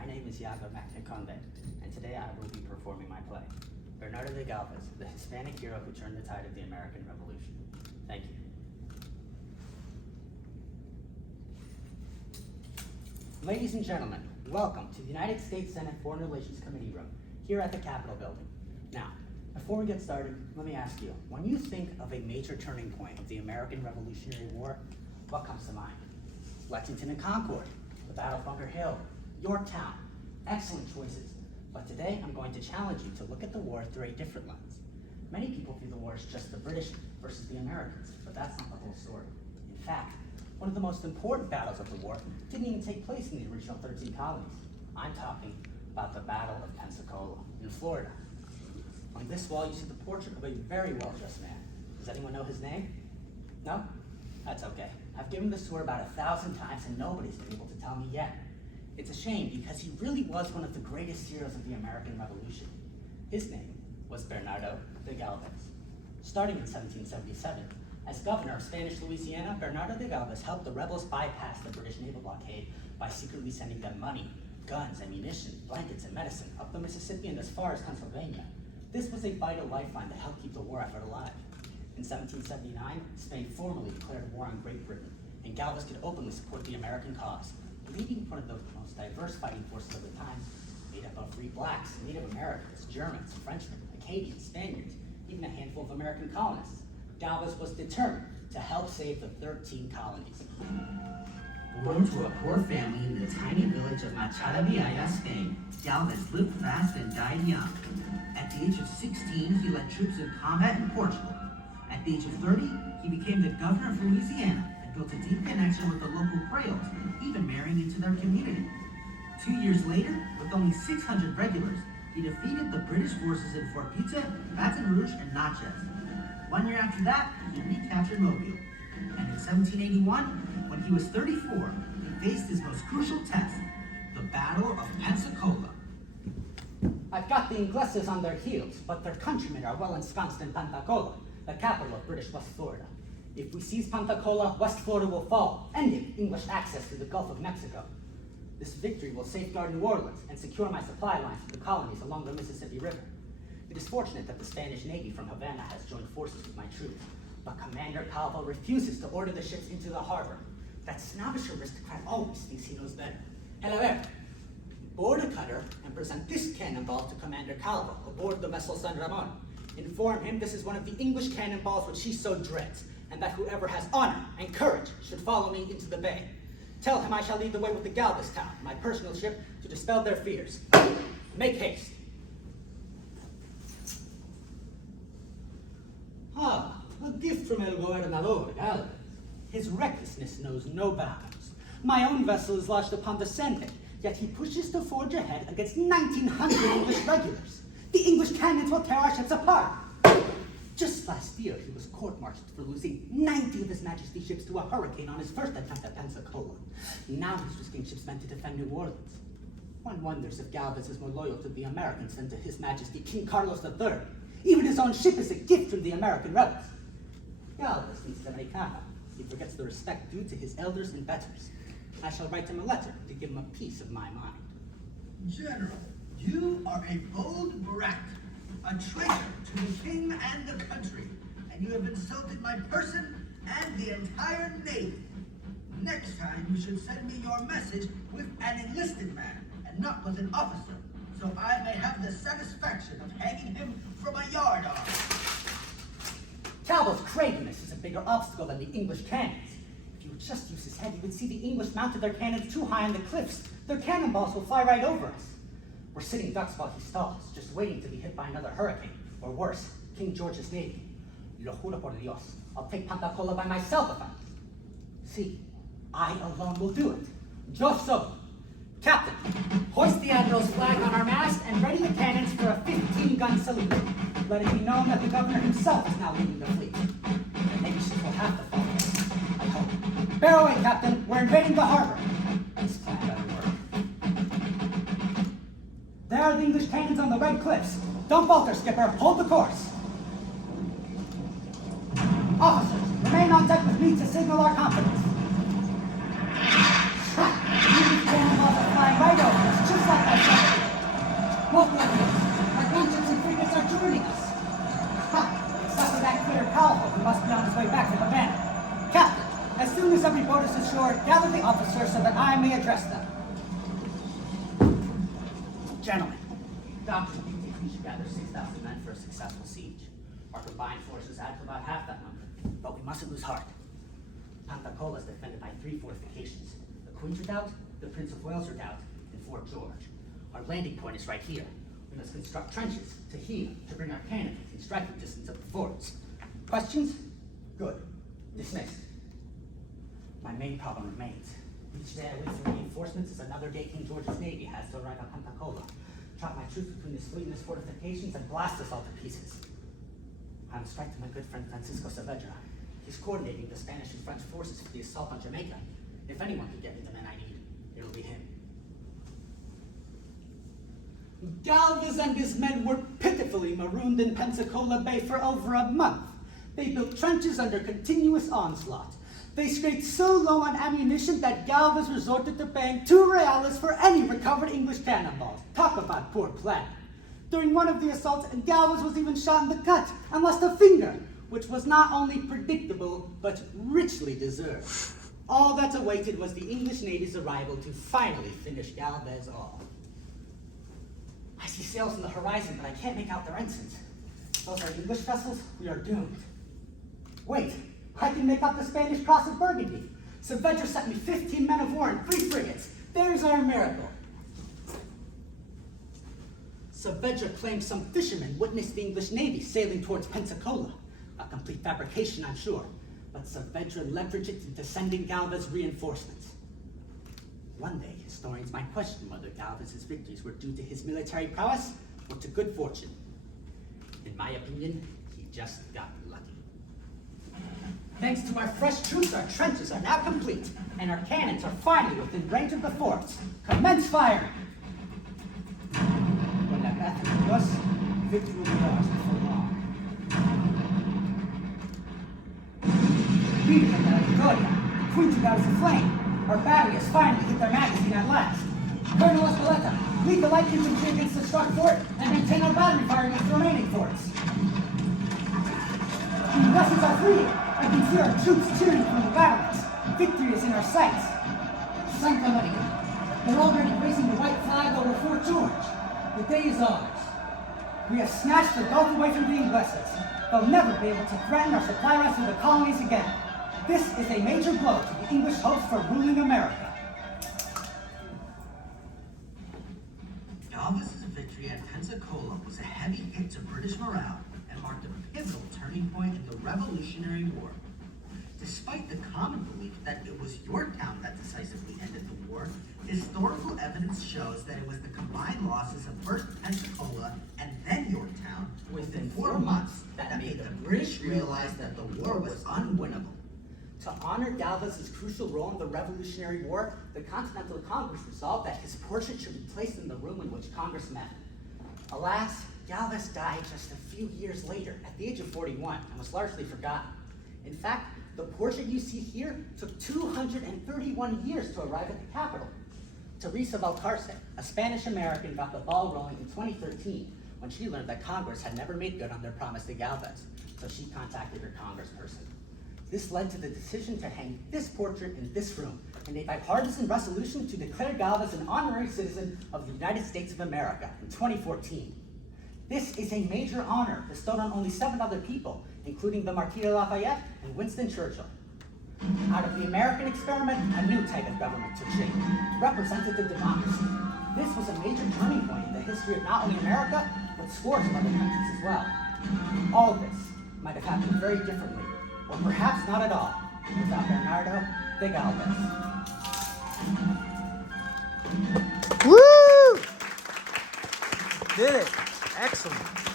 My name is Iago Conde, and today I will be performing my play, Bernardo de Galvez, the Hispanic hero who turned the tide of the American Revolution. Thank you. Ladies and gentlemen, welcome to the United States Senate Foreign Relations Committee room here at the Capitol building. Now, before we get started, let me ask you, when you think of a major turning point of the American Revolutionary War, what comes to mind? Lexington and Concord, the Battle of Bunker Hill, Yorktown, excellent choices. But today I'm going to challenge you to look at the war through a different lens. Many people view the war as just the British versus the Americans, but that's not the whole story. In fact, one of the most important battles of the war didn't even take place in the original 13 colonies. I'm talking about the Battle of Pensacola in Florida. On this wall you see the portrait of a very well-dressed man. Does anyone know his name? No? That's okay. I've given this tour about 1,000 times and nobody's been able to tell me yet. It's a shame because he really was one of the greatest heroes of the American Revolution. His name was Bernardo de Galvez. Starting in 1777, as governor of Spanish Louisiana, Bernardo de Galvez helped the rebels bypass the British naval blockade by secretly sending them money, guns, ammunition, blankets, and medicine up the Mississippi and as far as Pennsylvania. This was a vital lifeline to help keep the war effort alive. In 1779, Spain formally declared war on Great Britain, and Galvez could openly support the American cause, leading one of the most diverse fighting forces of the time, made up of free blacks, Native Americans, Germans, Frenchmen, Acadians, Spaniards, even a handful of American colonists. Galvez was determined to help save the 13 colonies. Born to a poor family in the tiny village of Machada Vieja, Spain, Galvez lived fast and died young. At the age of 16, he led troops in combat in Portugal. At the age of 30, he became the governor of Louisiana and built a deep connection with the local Creoles, even marrying into their community. 2 years later, with only 600 regulars, he defeated the British forces in Fort Pitt, Baton Rouge, and Natchez. 1 year after that, he recaptured Mobile. And in 1781, when he was 34, he faced his most crucial test, the Battle of Pensacola. I've got the Ingleses on their heels, but their countrymen are well ensconced in Pensacola, the capital of British West Florida. If we seize Pensacola, West Florida will fall, ending English access to the Gulf of Mexico. This victory will safeguard New Orleans and secure my supply lines to the colonies along the Mississippi River. It is fortunate that the Spanish Navy from Havana has joined forces with my troops, but Commander Calvo refuses to order the ships into the harbor. That snobbish aristocrat always thinks he knows better. However, board a cutter and present this cannonball to Commander Calvo aboard the vessel San Ramon. Inform him this is one of the English cannonballs which he so dreads, and that whoever has honor and courage should follow me into the bay. Tell him I shall lead the way with the Galvez town, my personal ship, to dispel their fears. Make haste. Ah, a gift from El Gobernador de Galvez. His recklessness knows no bounds. My own vessel is lodged upon the Sente, yet he pushes to forge ahead against 1,900 English regulars. The English cannons will tear our ships apart. Just last year, he was court-martialed for losing 90 of His Majesty's ships to a hurricane on his first attempt at Pensacola. Now he's risking ships meant to defend New Orleans. One wonders if Galvez is more loyal to the Americans than to His Majesty King Carlos III. Even his own ship is a gift from the American rebels. Galvez needs the Americano. He forgets the respect due to his elders and betters. I shall write him a letter to give him a piece of my mind. General, you are a bold brat, a traitor to the king and the country, and you have insulted my person and the entire Navy. Next time, you should send me your message with an enlisted man, and not with an officer, so I may have the satisfaction of hanging him from a yardarm. Calvo's cravenness is a bigger obstacle than the English cannons. If you would just use his head, you would see the English mounted their cannons too high on the cliffs. Their cannonballs will fly right over us. We're sitting ducks while he stalls, just waiting to be hit by another hurricane, or worse, King George's Navy. Lo juro por Dios, I'll take Pensacola by myself if I see, I alone will do it. Just so. Captain, hoist the Admiral's flag on our mast and ready the cannons for a 15-gun salute. Let it be known that the governor himself is now leading the fleet. The Navy ships will have to follow, I hope. Bear away, Captain. We're invading the harbor. This plan better work. There are the English cannons on the red cliffs. Don't falter, skipper. Hold the course. Officers, remain on deck with me to signal our confidence. English cannonballs are flying right over us, just like as every boat is ashore, gather the officers so that I may address them. Gentlemen, Dr. thinks we should gather 6,000 men for a successful siege. Our combined forces add to about half that number, but we mustn't lose heart. Pensacola is defended by 3 fortifications: the Queen's Redoubt, the Prince of Wales Redoubt, and Fort George. Our landing point is right here. We must construct trenches to heave to bring our cannon within striking distance of the forts. Questions? Good. Dismissed. My main problem remains. Each day I wait for reinforcements as another day King George's Navy has to arrive at Pensacola, trap my troops between this fleet and its fortifications, and blast us all to pieces. I must strike to my good friend Francisco Saavedra. He's coordinating the Spanish and French forces for the assault on Jamaica. If anyone can get me the men I need, it'll be him. Galvez and his men were pitifully marooned in Pensacola Bay for over a month. They built trenches under continuous onslaught. They scraped so low on ammunition that Galvez resorted to paying 2 reales for any recovered English cannonballs. Talk about poor planning. During one of the assaults, Galvez was even shot in the gut and lost a finger, which was not only predictable, but richly deserved. All that awaited was the English Navy's arrival to finally finish Galvez off. I see sails on the horizon, but I can't make out their ensigns. Those are English vessels. We are doomed. Wait, I can make out the Spanish cross of Burgundy. Saavedra sent me 15 men of war and 3 frigates. There's our miracle. Saavedra claims some fishermen witnessed the English Navy sailing towards Pensacola. A complete fabrication, I'm sure, but Saavedra leveraged it into sending Galvez reinforcements. One day, historians might question whether Galvez's victories were due to his military prowess or to good fortune. In my opinion, he just got lucky. Thanks to our fresh troops, our trenches are now complete, and our cannons are finally within range of the forts. Commence firing! When la guerra terminó, victory will be ours before long. Beating at the Victoria, the Queen's Redoubt is aflame. Our battery has finally hit their magazine at last. Colonel Espeleta, lead the light infantry against the struck fort and maintain our battery fire against the remaining forts. The vessels are free. I can see our troops cheering from the battlements. Victory is in our sights. Santa Maria. They're already raising the white flag over Fort George. The day is ours. We have snatched the Gulf away from the Ingleses. They'll never be able to threaten or supply us with the colonies again. This is a major blow to the English hopes for ruling America. Galvez's victory at Pensacola was a heavy hit to British morale and marked a pivotal turning point in the Revolutionary War. Despite the common belief that it was Yorktown that decisively ended the war, historical evidence shows that it was the combined losses of first Pensacola and then Yorktown within 4 months that made the British realize that the war was unwinnable. To honor Galvez's crucial role in the Revolutionary War, the Continental Congress resolved that his portrait should be placed in the room in which Congress met. Alas, Galvez died just a few years later, at the age of 41, and was largely forgotten. In fact, the portrait you see here took 231 years to arrive at the capital. Teresa Valcarce, a Spanish-American, got the ball rolling in 2013 when she learned that Congress had never made good on their promise to Galvez, so she contacted her congressperson. This led to the decision to hang this portrait in this room, in a bipartisan resolution to declare Galvez an honorary citizen of the United States of America in 2014. This is a major honor bestowed on only 7 other people, including the Marquis de Lafayette and Winston Churchill. Out of the American experiment, a new type of government took shape, representative democracy. This was a major turning point in the history of not only America, but scores of other countries as well. All this might have happened very differently, or perhaps not at all, without Bernardo de Galvez. Woo! Did it. Excellent.